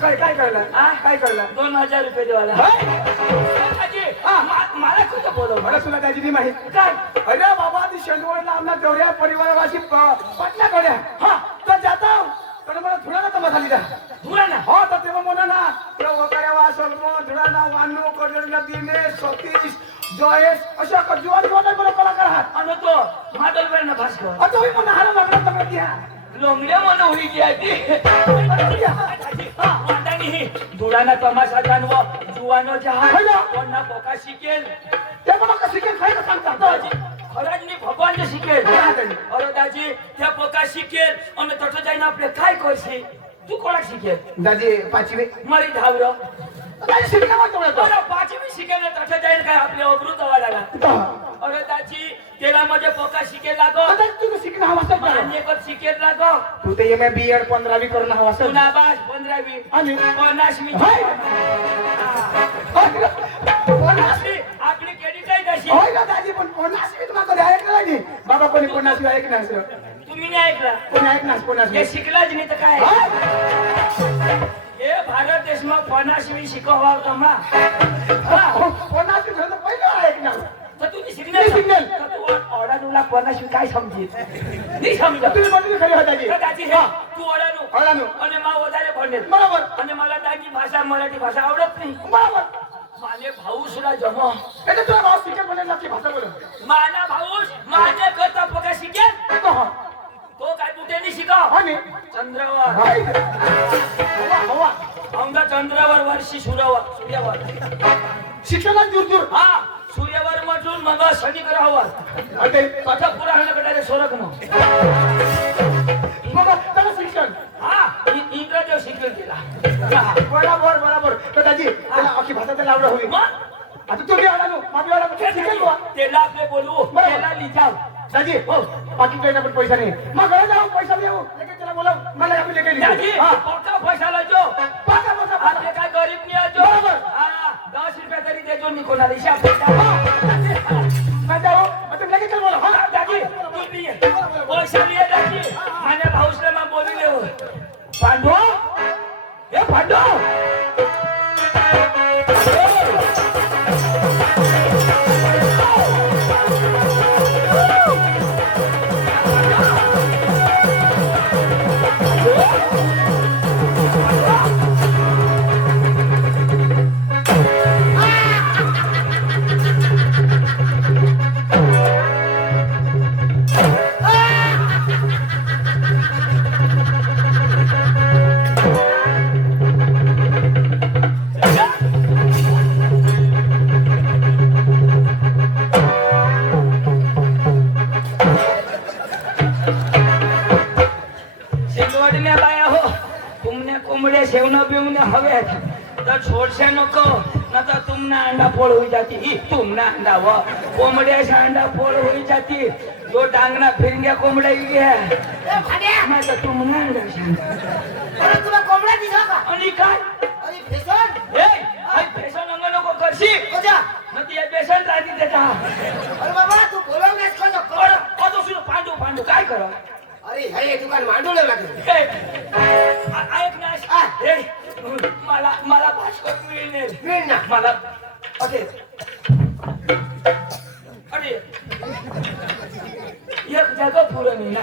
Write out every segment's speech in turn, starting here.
काय कळलं काय कळलं 2000 रुपये देवाला मला कुठं बोलव मला तुला त्याची ती माहिती काय अरे बाबा ती शेंदवडला आमना तेवढ्या परिवारावाशी पटल्या कळ्या हा तर जाता तर मला थोडा ना तमा झाली धुरा ना हो तर तेव्हा म्हणा ना त्या वगैरे सलमो धुराना वानू कडरना दिनेश सतीश जयेश अशा जीवन मला कलाकार आहात आणि तो माधवराव भास्कर आता मी म्हणा हारा लागला तमा द्या लोंगड्या मन होई घ्या ती धुराना तमाशा जानव जुवानो जहाज कोणा पोका शिकेल ते मला कसं शिकेल काय सांगता खरंच मी भगवान शिकेल अरे दाजी त्या पोका शिकेल आणि तसं जाईन आपले काय करशील तू कोणाक शिकेल दादी पाचवी मरी धावरो दादी शिकला मग तुम्हाला पाचवी शिकेल तसं जाईन काय आपले अब्रू वाढायला अरे दाजी तेला मध्ये पोका शिकेल लागो आता तू शिकणं हवा असं मान्यकर शिकेल लागो तू ते एम बी.एड 15वी करून हवा असं पुन्हा बास 15वी आणि 50वी आपली क्रेडिट आहे कशी होय का दादी पण 50वी तुम्हाला कधी ऐकलं नाही बाबा कोणी 50वी ऐकलं असं तुम्ही नाही ऐकला कोणी ऐकणार 50वी हे शिकलाच नाही तर काय हे भारत देशमा 50वी शिकवा होता मा 50वी खरं तर पहिलं ऐकणार तर तुम्ही शिकणार ओढानूला 50वी काय समजेल नाही समजा तुम्ही म्हणली खरी होता दाजी तू ओढानू आणि मा वधारे म्हणेल बरोबर आणि मला त्याची भाषा मराठी भाषा आवडत नाही बरोबर माझे भाऊ सुद्धा जमा એટલે तुला भाऊ शिकेल म्हणे नक्की भाषा बोल माना भाऊस माझ्या करता पका शिकेल तो काय कुठे शिकाव आणि चंद्रावर हवा हवा औंधा चंद्रावर वर्षी सूर्यावर शिक्षणात दूर दूर हा सूर्यावर मजून मग शनी ग्रहावर अटे कथा पुराणाकडे सोरक न मग त्याला शिक्षण हा इंग्रज शिकल केला बरोबर बरोबर तर दादी त्याला अख्खी भाषा त्याला आवड होईल मग आता तुम्ही आला मामी वाला शिकेल बुवा त्याला आपले बोलवू त्याला लिजाव दादी हो बाकी काही पण पैसा नाही मग घरी जाऊ पैसा देऊ लगेच त्याला बोलाव मला आपण लगेच दादी पक्का पैसा लाजो पाका पैसा आपले काय गरीब नाही आजो बरोबर हा 10 रुपये तरी देजो नि कोणाला हिसाब मैं जाऊ आता लगेच त्याला बोलाव हा दादी तुम्ही ये पैसा लिये दादी माझ्या भाऊसला मग बोलले पांडू हे पांडू शेवना बिवना हवे तर छोडशा नको ना तर तुमना अंडा फोड होई जाती तुमना अंडा व कोंबड्याचा अंडा फोड होई जाती जो टांगना फिरग्या कोंबड्या घ्या ना तर तुमना अंडा तुला कोंबडा दिसा का आणि काय अरे फेसन ए फेसन अंग नको करशी कोजा मग ती बेसन राहती त्याचा अरे बाबा तू बोलवण्यास का नको अतो सुरू पांडू काय करा अरे हे दुकान मांडवलं लागेल ऐक ना मला भास्कर मिळ ना मला अरे अरे एक जागा पुरं नाही ना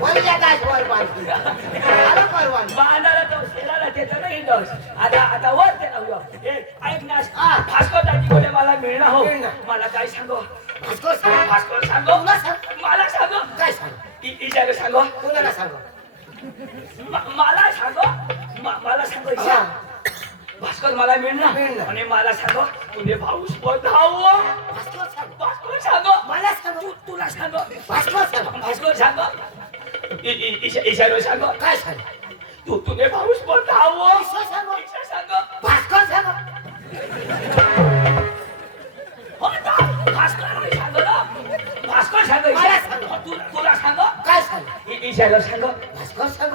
वल्ल्या काय वर बांधली आला परवान बांधायला तर शेराला त्याचं नाही दस आता वर ते ऐक ना भास्कर दाजीकडे मला मिळणार हो मला काय सांगो भास्कर सांगो मला सांगो काय सांग इशाला सांगो कोणाला सांग मला सांगो मला सांगो इशा भास्कर मला मिळणार आणि मला सांगो तुझे भाऊस धाव भास्कर सांगो मला सांग तुला सांगो भास्कर सांग इशाला सांगो काय सांग तुझे भाऊस धाव इशा सांगो भास्कर सांग भास्कर सांगो ना भास्कर सांगो तुला सांगो काय सांग इशाला सांगो भास्कर सांग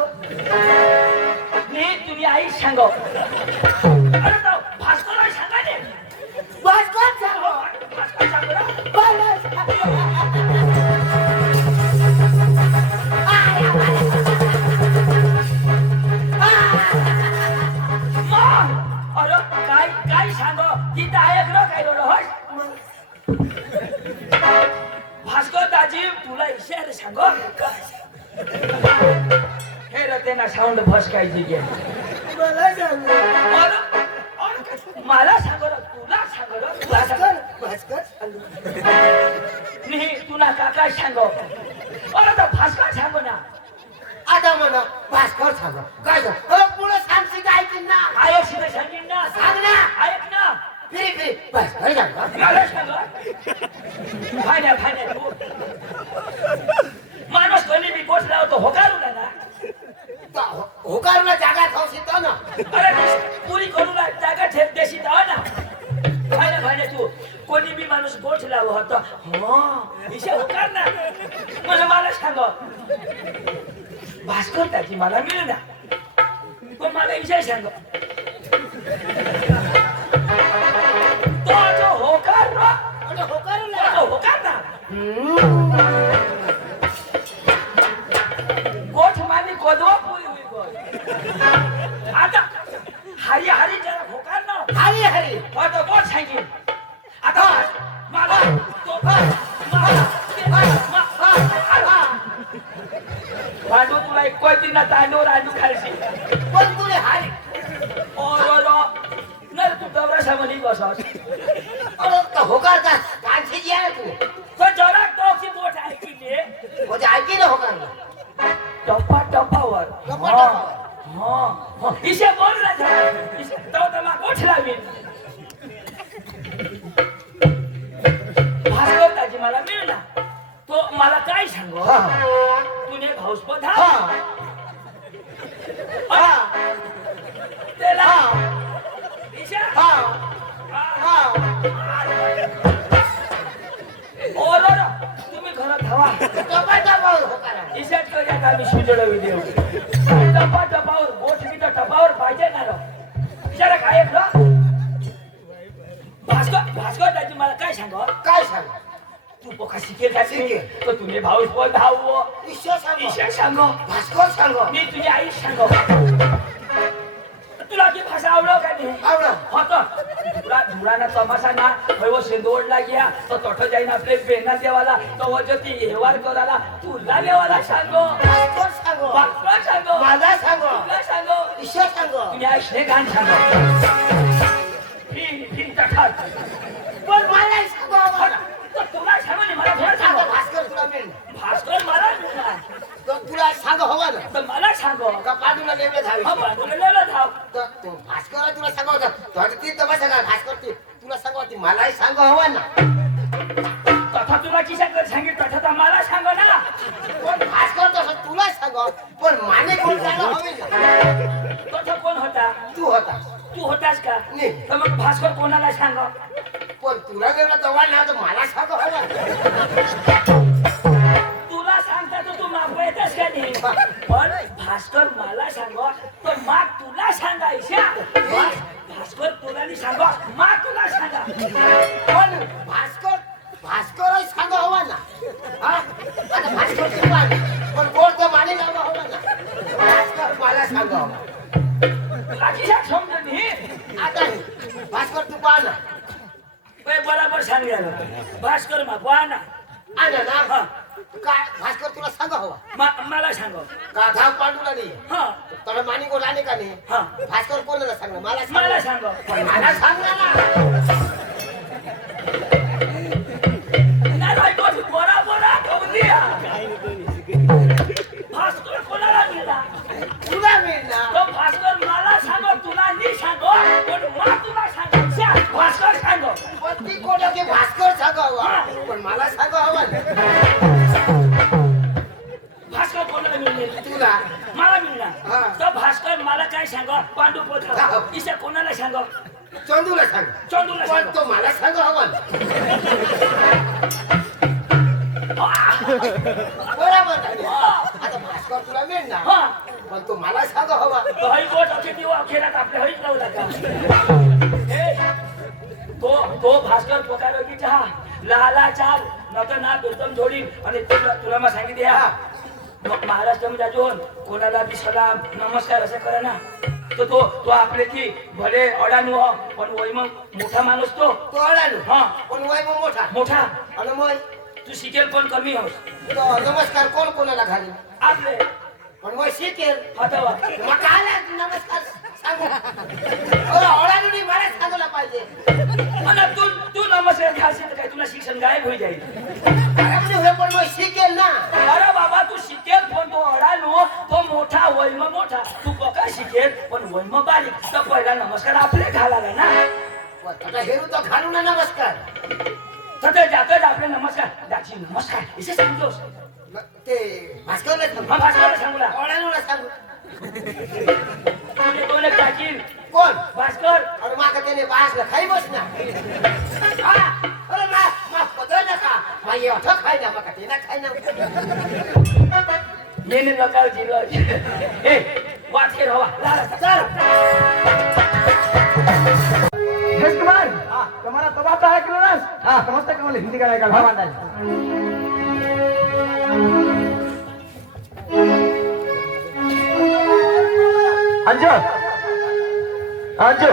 नाही तुम्ही आई सांगो अरे तो भास्कर सांगा ने भास्कर सांग भास्कर सांगो ना तुला इशारा सांगो हे रतेना साऊंड फसकायची गे मला सांग मला सांगो रे, तुला सांगो रे, तुला सांगो भास्कर सांगू नाही तुला काका सांगो अरे तर भास्कर सांगो ना आता म्हणा भास्कर सांग काय पुढे सांगशी ऐकीन ना आयक शिवाय सांगेन ना सांग ना ऐक ना फिरी भास्कर सांग मला सांगो भाण्या तू माणूस कोणी बी गोष्ट लावतो होकारू ना होकारूला जागा खाऊशी तो ना अरे पुरी करू ना जागा ठेप देशी जावा ना भाण्या तू कोणी बी माणूस गोठ लाव होता इशे होकार ना मला सांगो भास्कर त्याची मला मिळेल ना पण मला विषय सांग तो जो होकार ना होकार ना गोठ मानी कोदवा पुरी हुई गोठ आता हरी जरा होकार ना हरी आता गोठ सांगेन आता मला तो भांडू तुला एक ना तांदूळ राजू खालशी पण तुले हारी नाही तू दौरा सामनी बसस होकार का कांची या तू तो जरा टॉपची बोट ऐकली म्हणजे ऐकी ना होकार टप्पावर इशे बोल ना इशे तो तमा गोठ लावीन भास्कर ताजी मला मिळला तो मला काय सांगो तुने भाऊसपद त्याला ईशा तुम्ही घरात हवा टपावर होकार ईशात करूया आम्ही सुजडवी देऊ टपावर गोठ मी तर टपावर पाहिजे ना विचारा काय भास्कर दाजी मला काय सांगो काय सांग तू पोखा शिकेल का शिकेल तर तुम्ही भाऊसपद भाऊ ईशा सांगो भास्कर सांग मी तुझी आई सांगो तुला ती भाषा आवडो का नाही होतं तुला धुराना तमाशा ना हळव शेंदोडला गया तो तोठ जाईन आपले पेना देवाला तो वजती व्यवहार करायला तुला देवाला सांगो भास्कर सांग बापला सांगो मला सांग तुला सांगो ईश्वर सांग तुम्ही ऐकले गाण सांगो फिन तठात पण मला सांग तर तुला सांगो नाही मला थोडं सांगो भास्कर तुला मिळेल भास्कर मला मिळणार तर तुला सांग हवा ना तर मला सांगो का पाठूला नेमले धावी बांधून धाव तर तो भास्कर तुला सांग होता ती तमा सांगा भास्कर ती तुला सांग होती मलाही सांग हवा ना तथा तुला किशाकडे सांगितलं तथा मला सांगो ना पण भास्कर तसं तुला सांग पण माने कोण सांगा हवे ना तथा कोण होता तू होता तू होतास का नाही. तर मग भास्कर कोणाला सांग पण तुला एवढा दवा नाही तर मला सांग हवा तुला सांगता तर तू माग येतस का नाही पण भास्कर मला सांग तर माग तुला सांगायच्या भास्कर तुला नाही सांग माग तुला सांगा पण भास्कर सांग हवा ना हा आता भास्कर तू आहे. पण गोड तर माने लावा हवा ना भास्कर मला सांग हवा तुला किशात समजून नाही आता भास्कर तू पहा ना बरोबर सांगायला भास्कर मा पाहा आना ना हा काय भास्कर तुला सांग हवा मला सांग का धाव पांडूला नाही हा तर मानी गोड आले का नाही हा भास्कर कोणाला सांग मला सांग पण मला सांग ना नाही तो बरा करून द्या भास्कर कोणाला मिळला तुला मिळणार तो भास्कर मला सांग तुला नाही सांग पण मा तुला सांगायच्या भास्कर सांग पण ती कोणाची भास्कर सांग हवा पण मला सांग हवा भास्कर कोणाला मिळले तुला मला हा. मिळणार तो भास्कर मला काय सांग पांडू पोथा ईशा कोणाला सांग चंदूला सांग चंदूला पण सांग तो मला सांग हवा बरोबर झाली. आता भास्कर तुला मिळणार हा पण तो मला सांग हवा तो हई गोट अखेर अखेरात आपल्या हईच लावला का तो भास्कर पोकार की चहा लाला चाल नका ना दुर्दम जोडी आणि तुला मग सांगितले हा महाराष्ट्रामध्ये जाऊन कोणाला बी सलाम नमस्कार असं करा ना तर तो आपले की भले अडाणू हो पण वय मग मोठा माणूस तो तो अडाणू हा पण वय मग मोठा मोठा आणि मग तू शिकेल पण कमी होस तो नमस्कार कोण कोणाला घाली आपले पण मग शिकेल आता वा. मग काय नमस्कार सांगू ओळानुनी मला सांगायला पाहिजे आणि तू नमस्कार घालशील तर काय तुला शिक्षण गायब होई जाईल. अरे हे पण मग शिकेल ना अरे बाबा तू शिकेल पण तो अडालो तो मोठा वैम मोठा तू बका शिकेल पण वैम बारीक तर पहिला नमस्कार आपले घालाला ना. आता हेरू तो घालू ना नमस्कार तर जातोय आपले नमस्कार दाची नमस्कार इसे समजोस ते भास्करला सांगू मग भास्कर सांगूला ओळानुला सांगू तुझे कोण प्राचीन कोण भास्कर अरे माका त्याने बासला खाई बस ना हा अरे मा पदर नका मा ये अथ खाई ना माका ते ना खाई ना येणे नका जिरो ए वाट के रवा ला चल. यश कुमार तुम्हारा तबाता है क्लोरस समझते कमल हिंदी का गायक अंजू अंजू